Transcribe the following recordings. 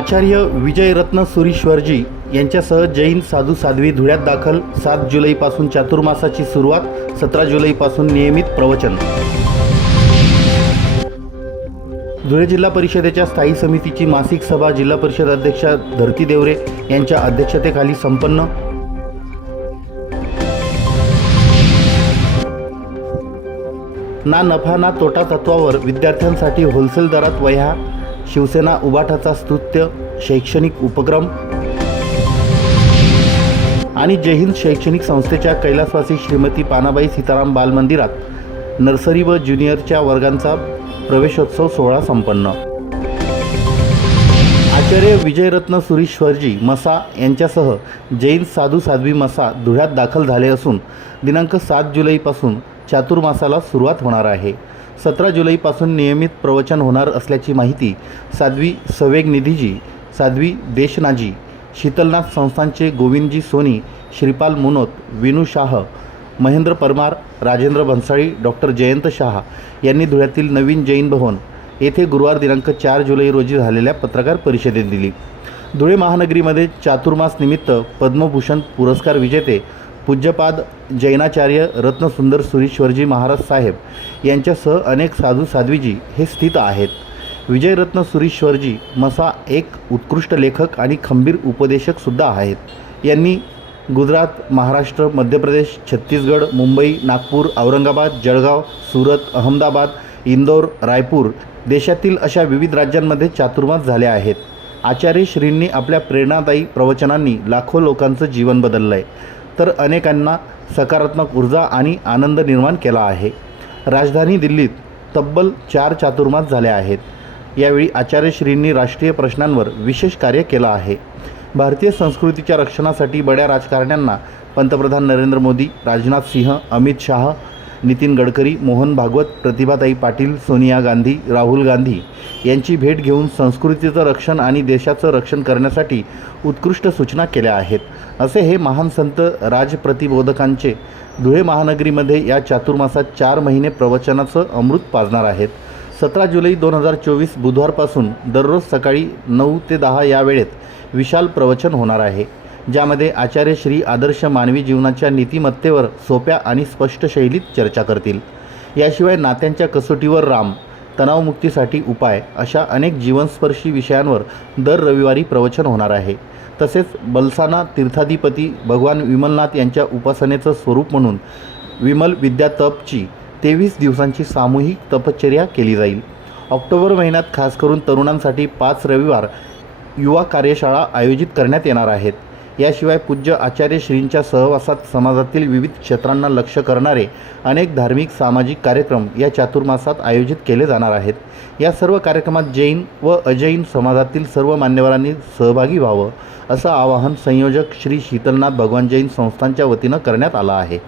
आचार्य विजयरत्न सुरीश्वरजी यांच्यासह जैन साधू साध्वी धुळ्यात दाखल सात जुलैपासून चातुर्मासाची सुरुवात सतरा जुलैपासून नियमित प्रवचन. धुळे जिल्हा परिषदेच्या स्थायी समितीची मासिक सभा जिल्हा परिषद अध्यक्षा धरती देवरे यांच्या अध्यक्षतेखाली संपन्न. ना नफा ना तोटा तत्वावर विद्यार्थ्यांसाठी होलसेल दरात वह्या शिवसेना उबाठाचा स्तुत्य शैक्षणिक उपक्रम. आणि जयहिंद शैक्षणिक संस्थेच्या कैलासवासी श्रीमती पानाबाई सीताराम बाल मंदिरात नर्सरी व ज्युनियरच्या वर्गांचा प्रवेशोत्सव सोहळा संपन्न. आचार्य विजयरत्न सुरीश्वरजी मसा यांच्यासह जैन साधू साध्वी मसा धुळ्यात दाखल झाले असून दिनांक सात जुलैपासून चातुर्मासाला सुरुवात होणार आहे. सतरा जुलैपासून नियमित प्रवचन होणार असल्याची माहिती साध्वी सवेग निधीजी साध्वी देशनाजी शीतलनाथ संस्थांचे गोविंदजी सोनी श्रीपाल मुनोत विनू शाह महेंद्र परमार राजेंद्र भन्साळी डॉक्टर जयंत शाह यांनी धुळ्यातील नवीन जैन भवन येथे गुरुवार दिनांक चार जुलै रोजी झालेल्या पत्रकार परिषदेत दिली. धुळे महानगरीमध्ये चातुर्मास निमित्त पद्मभूषण पुरस्कार विजेते पूज्यपाद जैनाचार्य रत्नसुंदर सुरीश्वरजी महाराज साहेब यांच्यासह अनेक साधू साध्वीजी हे स्थित आहेत. विजयरत्न सुरीश्वरजी मसा एक उत्कृष्ट लेखक आणि खंबीर उपदेशकसुद्धा आहेत. यांनी गुजरात महाराष्ट्र मध्य प्रदेश छत्तीसगड मुंबई नागपूर औरंगाबाद जळगाव सुरत अहमदाबाद इंदोर रायपूर देशातील अशा विविध राज्यांमध्ये चातुर्मास झाले आहेत. आचार्य श्रींनी आपल्या प्रेरणादायी प्रवचनांनी लाखो लोकांचं जीवन बदललं आहे तर अनेकांना सकारात्मक ऊर्जा आणि आनंद निर्माण केला आहे. राजधानी दिल्लीत तब्बल चार चातुर्मास झाले आहेत. यावेळी आचार्य श्रींनी राष्ट्रीय प्रश्नांवर विशेष कार्य केलं आहे. भारतीय संस्कृतीच्या रक्षणासाठी बड्या राजकारण्यांना पंतप्रधान नरेंद्र मोदी राजनाथ सिंह अमित शाह नितीन गडकरी मोहन भागवत प्रतिभाताई पाटील सोनिया गांधी राहुल गांधी यांची भेट घेऊन संस्कृतीचं रक्षण आणि देशाचं रक्षण करण्यासाठी उत्कृष्ट सूचना केल्या आहेत. असे हे महान संत राजप्रतिबोधकांचे धुळे महानगरीमध्ये या चातुर्मासात चार महिने प्रवचनाचं अमृत पाजणार आहेत. सतरा जुलै दोन हजार चोवीस बुधवारपासून दररोज सकाळी नऊ ते दहा या वेळेत विशाल प्रवचन होणार आहे. ज्यामध्ये आचार्य श्री आदर्श मानवी जीवनाच्या नीतिमत्तेवर सोप्या आणि स्पष्ट शैलीत चर्चा करतील. याशिवाय नात्यांच्या कसोटीवर राम तणावमुक्तीसाठी उपाय अशा अनेक जीवनस्पर्शी विषयांवर दर रविवारी प्रवचन होणार आहे. तसेच बलसाना तीर्थाधिपती भगवान विमलनाथ यांच्या उपासनेचं स्वरूप म्हणून विमल विद्यातपची तेवीस दिवसांची सामूहिक तपश्चर्या केली जाईल. ऑक्टोबर महिन्यात खास करून तरुणांसाठी पाच रविवार युवा कार्यशाळा आयोजित करण्यात येणार आहेत. याशिवाय पूज्य आचार्य श्रींच्या सहवासात समाजातील विविध क्षेत्रांना लक्ष करणारे अनेक धार्मिक सामाजिक कार्यक्रम या चातुर्मासात आयोजित केले जाणार आहेत. या सर्व कार्यक्रमात जैन व अजैन समाजातील सर्व मान्यवरांनी सहभागी व्हावं असं आवाहन संयोजक श्री शीतलनाथ भगवान जैन संस्थांच्या वतीनं करण्यात आलं आहे.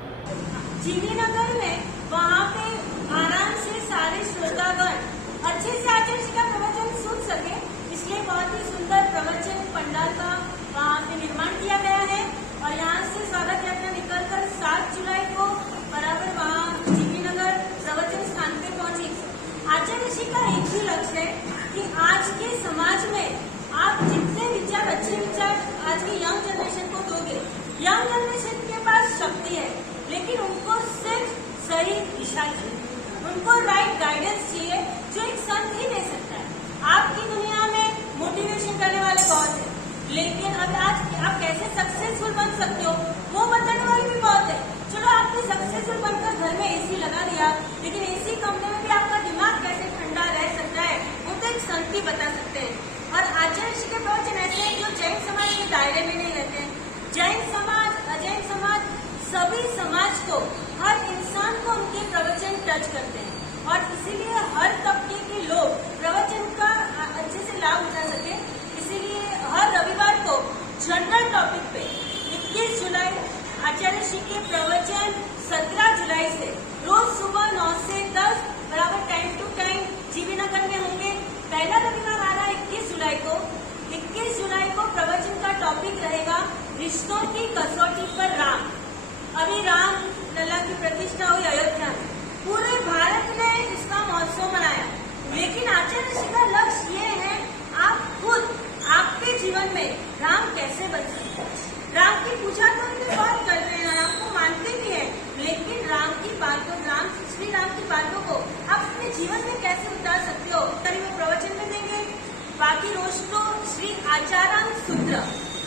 बाकी रोज तो श्री आचाराम सूत्र।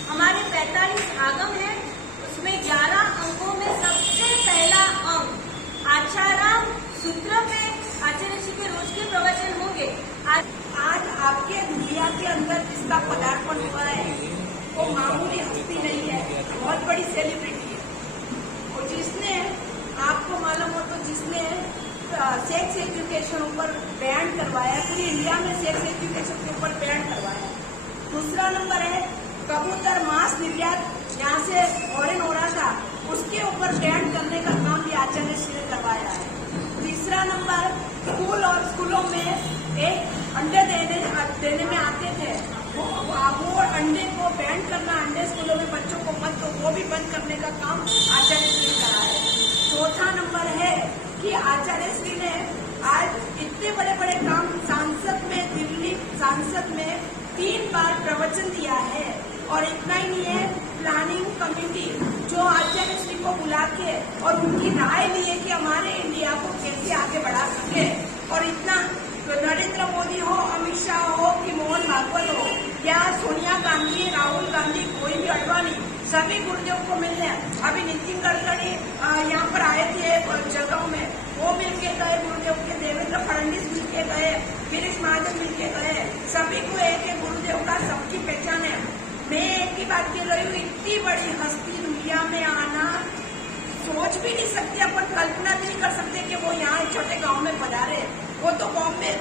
हमारे 45 आगम है। उसमें 11 अंकों में सबसे पहला अंक आचाराम सूत्र में आचार्य जी के रोज के प्रवचन होंगे। आज आज आपके दुनिया के अंदर जिसका पदार्पण हुआ है, वो मामूली हस्ती नहीं है। बहुत बड़ी सेलिब्रिटी है। और जिसने, आपको मालूम हो तो जिसने सेक्स एजुकेशन ऊपर बैन करवाया, पूरी इंडिया में सेक्स एजुकेशन के ऊपर बैन करवाया। दूसरा नंबर है, कबूतर, मांस निर्यात, यहाँ से फॉरेन हो रहा था, उसके ऊपर बैन करने का काम भी आचार्य ने करवाया है। तीसरा नंबर, स्कूल और स्कूलों में एक अंडे देने देने में आते थे। वो वो अंडे को बैन करना, अंडे स्कूलों में बच्चों को मत तो वो भी बंद करने का काम आचार्य श्री ने करा है। चौथा नंबर है कि आचार्य श्री ने आज इतने बड़े बड़े काम सांसद में, दिल्ली सांसद में तीन बार प्रवचन दिया है। और इतना ही नहीं है प्लानिंग कमेटी जो आचार्य श्री को बुला के और उनकी राय लिए कि हमारे इंडिया को कैसे आगे बढ़ा सके। और इतना नरेंद्र मोदी हो, अमित शाह हो, कि मोहन भागवत हो, या सोनिया गांधी, राहुल गांधी, कोई भी अडवाणी सभी गुरुदेव को मिलने अभी नितिन गडकरी यहाँ पर आए थे जगह में। वो मिलके गए गुरुदेव के, देवेंद्र फडणवीस मिलके गए, गिरीश महाजन मिलके गए। सभी को एक एक गुरुदेव का सबकी पहचान है। मैं एक ही बात कह रही हूँ, इतनी बड़ी हस्ती दुनिया में आना, सोच भी नहीं सकते, अपन कल्पना भी नहीं कर सकते कि वो यहाँ छोटे गाँव में पधारे। वो तो बॉम्बे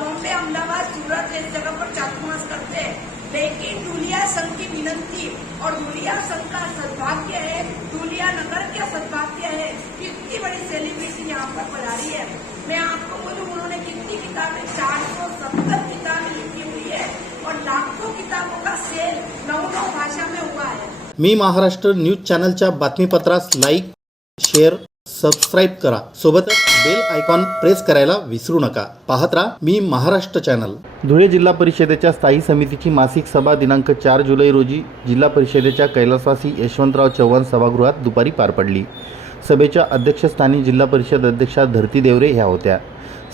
बॉम्बे, अहमदाबाद, सूरत, इस जगह पर चातुर्मास करते। लेकिन दुलिया संघ की विनंती और दुलिया संघ का सदभाग्य है, दुलिया नगर का सदभाग्य है कितनी बड़ी सेलिब्रिटी यहाँ पर पधारी है। मैं आपको बोलूँ, उन्होंने कितनी किताबें, चार सौ सत्तर किताबें लिखी हुई है और लाखों किताबों का सेल नौ नौ भाषा में हुआ है। मी महाराष्ट्र न्यूज़ चॅनलच्या बातमीपत्रास लाईक, शेअर सबस्क्राईब करा. सोबतच बेल आयकॉन प्रेस करायला विसरू नका. पाहत राहा मी महाराष्ट्र चॅनल धुळे जिल्हा परिषदेच्या स्थायी समितीची मासिक सभा दिनांक चार जुलै रोजी जिल्हा परिषदेच्या कैलासवासी यशवंतराव चव्हाण सभागृहात दुपारी पार पडली. सभेच्या अध्यक्षस्थानी जिल्हा परिषद अध्यक्षा धरती देवरे ह्या होत्या.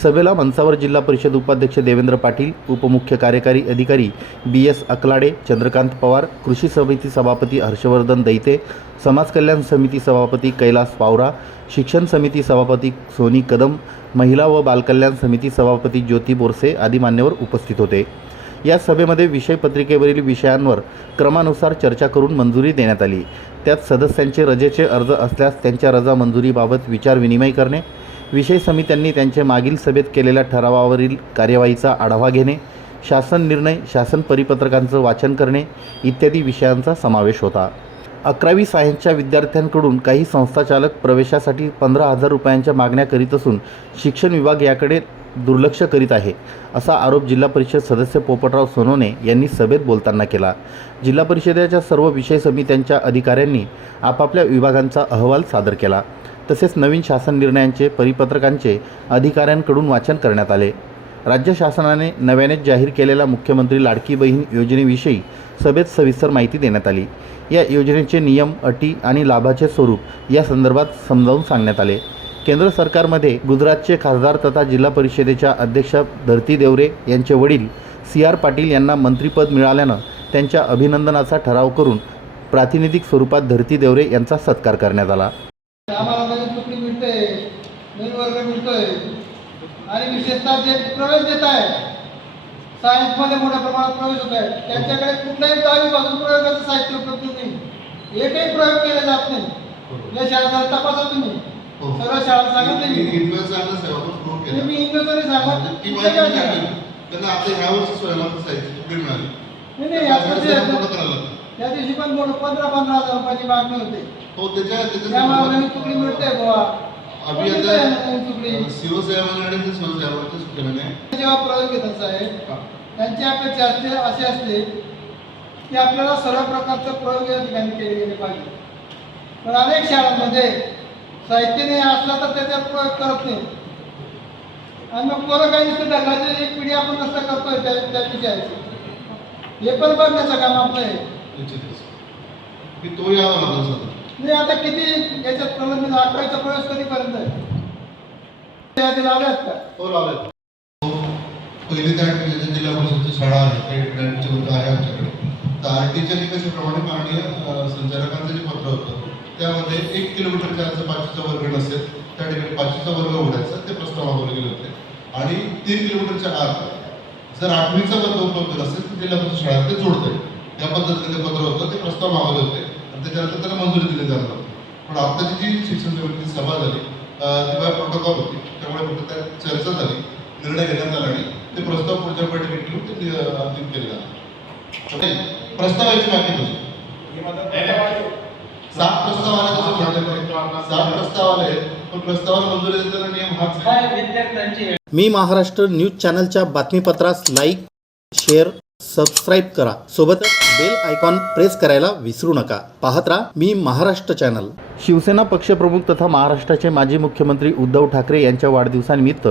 सभेला मनसावर जिल्हा परिषद उपाध्यक्ष देवेंद्र पाटील उपमुख्य कार्यकारी अधिकारी बी एस अकलाडे चंद्रकांत पवार कृषी समिती सभापती हर्षवर्धन दैते समाज कल्याण समिती सभापती कैलास पावरा शिक्षण समिती सभापती सोनी कदम महिला व बालकल्याण समिती सभापती ज्योती बोरसे आदी मान्यवर उपस्थित होते. या सभेमध्ये विषय पत्रिकेवरील विषयांवर क्रमानुसार चर्चा करून मंजुरी देण्यात आली. त्यात सदस्यांचे रजेचे अर्ज असल्यास त्यांच्या रजा मंजुरीबाबत विचारविनिमय करणे विषय समित्यांनी त्यांचे मागील सभेत केलेल्या ठरावावरील कार्यवाहीचा आढावा घेणे शासन निर्णय शासन परिपत्रकांचं वाचन करणे इत्यादी विषयांचा समावेश होता. अकरावी सायन्सच्या विद्यार्थ्यांकडून काही संस्थाचालक प्रवेशासाठी पंधरा हजार रुपयांच्या मागण्या करीत असून शिक्षण विभाग याकडे दुर्लक्ष करीत आहे असा आरोप जिल्हा परिषद सदस्य पोपटराव सोनवणे यांनी सभेत बोलताना केला. जिल्हा परिषदेच्या सर्व विषय समित्यांच्या अधिकाऱ्यांनी आपापल्या विभागांचा अहवाल सादर केला. तसेच नवीन शासन निर्णयांचे परिपत्रकांचे अधिकाऱ्यांकडून वाचन करण्यात आले. राज्य शासनाने नव्यानेच जाहीर केलेल्या मुख्यमंत्री लाडकी बहीण योजनेविषयी सभेत सविस्तर माहिती देण्यात आली. या योजनेचे नियम अटी आणि लाभाचे स्वरूप या संदर्भात समजावून सांगण्यात आले. केंद्र सरकारमध्ये गुजरातचे खासदार तथा जिल्हा परिषदेच्या अध्यक्षा धरती देवरे यांचे वडील सी आर पाटील यांना मंत्रिपद मिळाल्यानं त्यांच्या अभिनंदनाचा ठराव करून प्रातिनिधिक स्वरूपात धरती देवरे यांचा सत्कार करण्यात आला आम्हाला नवीन तुकडी मिळते नवीन वर्ग मिळतोय विशेषतः जे प्रवेश देत आहे सायन्समध्ये मोठ्या प्रमाणात प्रवेश होत आहे त्यांच्याकडे कुठल्याही दहावी पासून प्रयोगाचं साहित्य उपलब्ध नाही. एकही प्रयोग केले जात नाही. या शाळा तपासा तुम्ही. सर्व शाळा सांगत नाही. मी. इंग्रजांनी सांगत? त्यांना ह्या वर्षी साहित्य मिळाली? नाही त्या दिवशी पण पंधरा पंधरा हजार रुपयाची मागणी होते. हो त्याच्या तुकडी मिळते बुवा? तुकडी आता आणि शिवसेवाच्या सुटल्याने जेव्हा प्रयोग घेतात साहेब त्यांची अपेक्षा असते अशी असते की आपल्याला सर्व प्रकारचे प्रयोग या ठिकाणी केले गेले पाहिजे. पण अनेक शाळांमध्ये साहित्य नाही असला तर त्याच्यात प्रयोग करत नाही. आणि मग पोरं काही नुसतं ढकलायचं एक पिढी आपण नसतं करतोय त्या त्या विषयाची? हे पण बघण्याचं काम आपलं आहे. निश्चितच की तो यावा लागेल मी नाही आता किती याच्यात प्रलंबित म्हणजे अठराचा प्रवेश कधीपर्यंत आहे? यादीला आले आहेत का हो लावले पहिली त्या ठिकाणी जिल्हा परिषदची शाळा आहे त्या ठिकाणची वर्ग आहे आमच्याकडे. तर आर टीच्या निकषाप्रमाणे माननीय संचालकांचं जे पत्र होतं त्यामध्ये एक किलोमीटरच्या आजचा पाचवीचा वर्ग नसेल त्या ठिकाणी पाचवीचा वर्ग उघडायचा ते प्रस्ताव मागवले गेले होते. आणि तीन किलोमीटरच्या आत जर आठवीचा वर्ग उपलब्ध नसेल तर जिल्हा परिषद शाळा ते जोडते या पद्धतीने ते पत्र होतं ते प्रस्ताव मागवले होते. त्याच्यानंतर त्याला मंजुरी दिली जाणार. पण आत्ताची जी शिक्षण समितीची सभा झाली अं, ती बाय प्रोटोकॉल होती. त्यामुळे फक्त त्यात चर्चा झाली निर्णय घेण्यात आला आणि ते प्रस्ताव पुढच्या बैठकीत घेऊन ते अंतिम केले जाणार. प्रस्ताव याची बाकी तुझी सात प्रस्ताव आले तसं नाही. सात प्रस्ताव आले पण प्रस्तावाला मंजुरी देताना नियम हाच आहे. मी महाराष्ट्र न्यूज चॅनलच्या बातमीपत्रास लाईक शेअर सबस्क्राईब करा. सोबतच बेल आयकॉन प्रेस करायला विसरू नका. पाहत राहा मी महाराष्ट्र चॅनल शिवसेना पक्षप्रमुख तथा महाराष्ट्राचे माजी मुख्यमंत्री उद्धव ठाकरे यांच्या वाढदिवसानिमित्त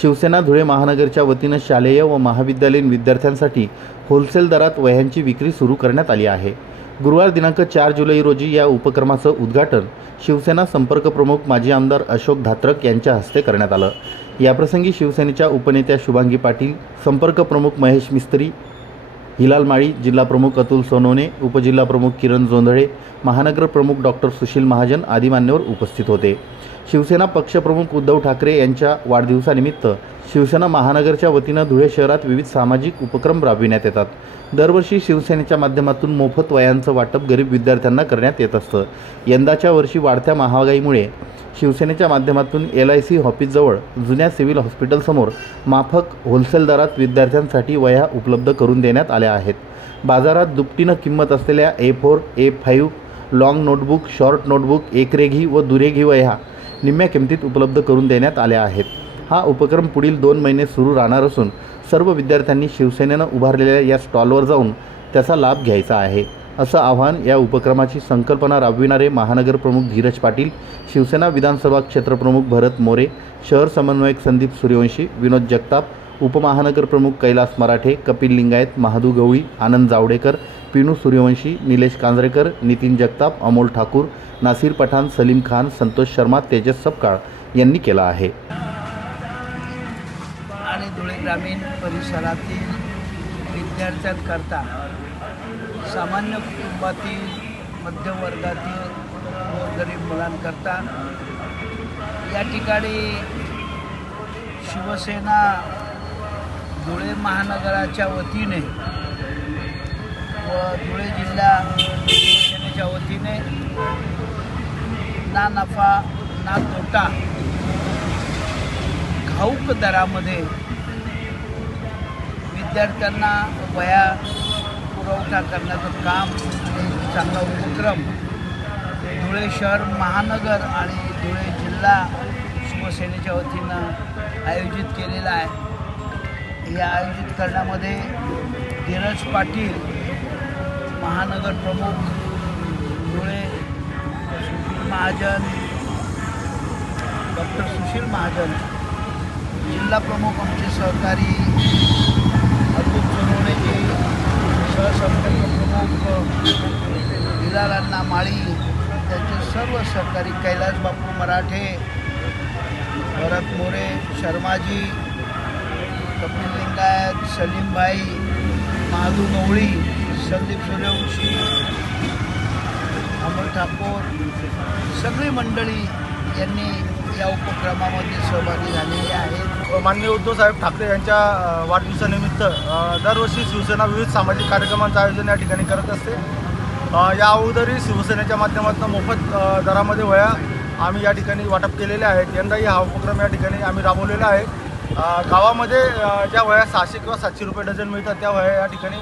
शिवसेना धुळे महानगरच्या वतीनं शालेय व महाविद्यालयीन विद्यार्थ्यांसाठी होलसेल दरात वह्यांची विक्री सुरू करण्यात आली आहे. गुरुवार दिनांक चार जुलै रोजी या उपक्रमाचं उद्घाटन शिवसेना संपर्क प्रमुख माजी आमदार अशोक धात्रक यांच्या हस्ते करण्यात आलं. याप्रसंगी शिवसेनेच्या उपनेत्या शुभांगी पाटील संपर्क प्रमुख महेश मिस्त्री हिलाल माळी जिल्हाप्रमुख अतुल सोनवणे उपजिल्हा प्रमुख किरण जोंधळे महानगर प्रमुख डॉक्टर सुशील महाजन आदी मान्यवर उपस्थित होते. शिवसेना पक्षप्रमुख उद्धव ठाकरे यांच्या वाढदिवसानिमित्त शिवसेना महानगरच्या वतीनं धुळे शहरात विविध सामाजिक उपक्रम राबविण्यात येतात. दरवर्षी शिवसेनेच्या माध्यमातून मोफत वयांचं वाटप गरीब विद्यार्थ्यांना करण्यात येत असतं. यंदाच्या वर्षी वाढत्या महागाईमुळे शिवसेनेच्या माध्यमातून एल आय सी ऑफिसजवळ जुन्या सिव्हिल हॉस्पिटलसमोर माफक होलसेल दरात विद्यार्थ्यांसाठी वह्या उपलब्ध करून देण्यात आल्या आहेत. बाजारात दुपटीनं किंमत असलेल्या A four A five long notebook short notebook एकरेघी व दुरेघी वह्या निम्म्या किमतीत उपलब्ध करून देण्यात आल्या आहेत. हा उपक्रम पुढील दोन महिने सुरू राहणार असून सर्व विद्यार्थ्यांनी शिवसेनेनं उभारलेल्या या स्टॉलवर जाऊन त्याचा लाभ घ्यायचा आहे. असं आव्हान या उपक्रमाची संकल्पना राबविणारे महानगरप्रमुख धीरज पाटील शिवसेना विधानसभा क्षेत्रप्रमुख भरत मोरे शहर समन्वयक संदीप सूर्यवंशी विनोद जगताप उपमहानगर प्रमुख कैलास मराठे कपिल लिंगायत महादू गवळी आनंद जावडेकर पिनू सूर्यवंशी निलेश कांजरेकर नितीन जगताप अमोल ठाकूर नासिर पठाण सलीम खान संतोष शर्मा तेजस सपकाळ यांनी केला आहे. आणि धुळे ग्रामीण परिसरातील विद्यार्थ्यांकरता सामान्य कुटुंबातील मध्यमवर्गातील गरीब मुलांकरता या ठिकाणी शिवसेना धुळे महानगराच्या वतीने व धुळे जिल्हा शिवसेनेच्या वतीने ना नफा ना तोटा घाऊक दरामध्ये विद्यार्थ्यांना वया पुरवठा करण्याचं काम चांगला उपक्रम धुळे शहर महानगर आणि धुळे जिल्हा शिवसेनेच्या वतीनं आयोजित केलेला आहे. या आयोजित करण्यामध्ये धीरज पाटील महानगर प्रमुख धुळे सुशील महाजन डॉक्टर सुशील महाजन जिल्हा प्रमुख आमचे सहकारी अतुल सोनवणेजी सहसंपर्क प्रमुख हिलाल माळी त्यांचे सर्व सहकारी कैलास बापू मराठे भरत मोरे शर्माजी कपिल लिंगायत सलीमभाई महादू गवळी संदीप सूर्यवंशी अमोल ठाकूर सगळी मंडळी यांनी या उपक्रमामध्ये सहभागी झालेली आहेत. माननीय उद्धवसाहेब ठाकरे यांच्या वाढदिवसानिमित्त दरवर्षी शिवसेना विविध सामाजिक कार्यक्रमांचं आयोजन या ठिकाणी करत असते. या अगोदरही शिवसेनेच्या माध्यमातून मोफत दरामध्ये वया आम्ही या ठिकाणी वाटप केलेले आहेत. यंदाही हा उपक्रम या ठिकाणी आम्ही राबवलेला आहे. गावामध्ये ज्या वया सहाशे किंवा सातशे रुपये डझन मिळतात त्या वया या ठिकाणी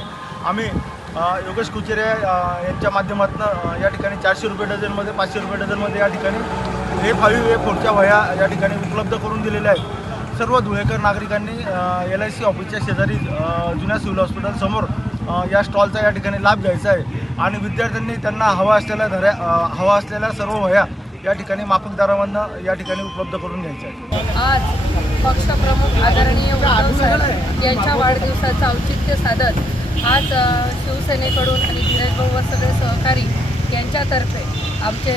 आम्ही योगेश कुचेरे यांच्या माध्यमातून या ठिकाणी चारशे रुपये डझनमध्ये पाचशे रुपये डझनमध्ये या ठिकाणी ए फाईव्ह ए फोरच्या वह्या या ठिकाणी उपलब्ध करून दिलेल्या आहेत. सर्व धुळेकर नागरिकांनी एल आय सी ऑफिसच्या शेजारी जुन्या सिव्हिल हॉस्पिटलसमोर या स्टॉलचा या ठिकाणी लाभ घ्यायचा आहे. आणि विद्यार्थ्यांनी त्यांना हवा असलेल्या धऱ्या हवा असलेल्या सर्व वह्या या ठिकाणी माफक दरामधनं या ठिकाणी उपलब्ध करून घ्यायच्या आहे आज पक्षप्रमुख आदरणीय यांच्या वाढदिवसाचं औचित्य साधत आज शिवसेनेकडून आणि धीरज भाऊ व सगळे सहकारी यांच्यातर्फे आमचे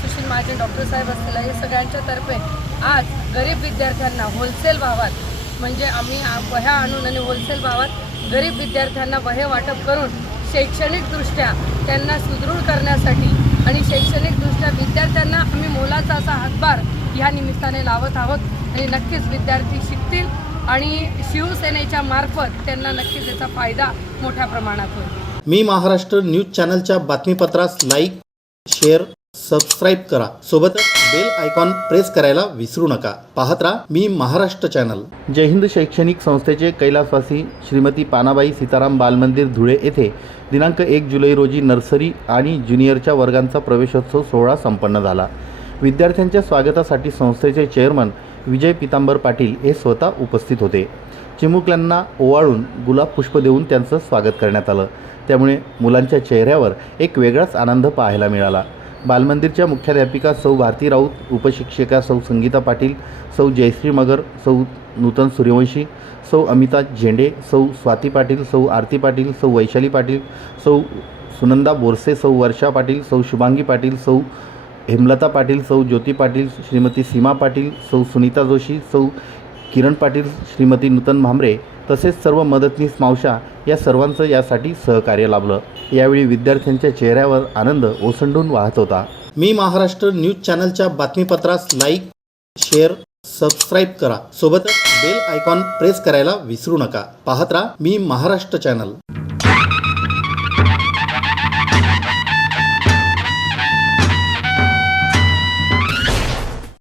सुशील महाजन डॉक्टर साहेब असतील हे सगळ्यांच्यातर्फे आज गरीब विद्यार्थ्यांना होलसेल भावात म्हणजे आम्ही वह्या आणून आणि होलसेल भावात गरीब विद्यार्थ्यांना वहे वाटप करून शैक्षणिकदृष्ट्या त्यांना सुदृढ करण्यासाठी आणि शैक्षणिकदृष्ट्या विद्यार्थ्यांना आम्ही मोलाचा असा हातभार ह्या निमित्ताने लावत आहोत. आणि नक्कीच विद्यार्थी शिकतील. आणि शिवसेनेच्या मार्फत त्यांना नक्कीच याचा फायदा मोठ्या प्रमाणात होईल. मी महाराष्ट्र न्यूज चॅनलच्या बातमीपत्रास लाईक शेअर सबस्क्राईब करा. सोबतच बेल आयकॉन प्रेस करायला विसरू नका. पाहत राहा मी महाराष्ट्र चॅनल. जय हिंद शैक्षणिक संस्थेचे कैलासवासी श्रीमती पानाबाई सीताराम बालमंदिर धुळे येथे दिनांक एक जुलै रोजी नर्सरी आणि ज्युनियरच्या वर्गांचा प्रवेशोत्सव सोहळा संपन्न झाला. विद्यार्थ्यांच्या स्वागतासाठी संस्थेचे चेअरमन विजय पितांबर पाटील हे स्वतः उपस्थित होते. चिमुकल्यांना ओवाळून गुलाब पुष्प देऊन त्यांचं स्वागत करण्यात आलं. त्यामुळे मुलांच्या चेहऱ्यावर एक वेगळाच आनंद पाहायला मिळाला. बालमंदिरच्या मुख्याध्यापिका सौ भारती राऊत उपशिक्षिका सौ संगीता पाटील सौ जयश्री मगर सौ नूतन सूर्यवंशी सौ अमिता झेंडे सौ स्वाती पाटील सौ आरती पाटील सौ वैशाली पाटील सौ सुनंदा बोरसे सौ वर्षा पाटील सौ शुभांगी पाटील सौ हेमलता पाटील सौ ज्योती पाटील श्रीमती सीमा पाटील सौ सुनीता जोशी सौ किरण पाटील श्रीमती नूतन भांबरे तसेच सर्व मदतनीस मावशा या सर्वांचं यासाठी सहकार्य लाभलं. यावेळी विद्यार्थ्यांच्या चेहऱ्यावर आनंद ओसंडून वाहत होता. मी महाराष्ट्र न्यूज चॅनलच्या बातमीपत्रास लाईक शेअर सबस्क्राईब करा. सोबतच बेल आयकॉन प्रेस करायला विसरू नका. पाहत राहा मी महाराष्ट्र चॅनल.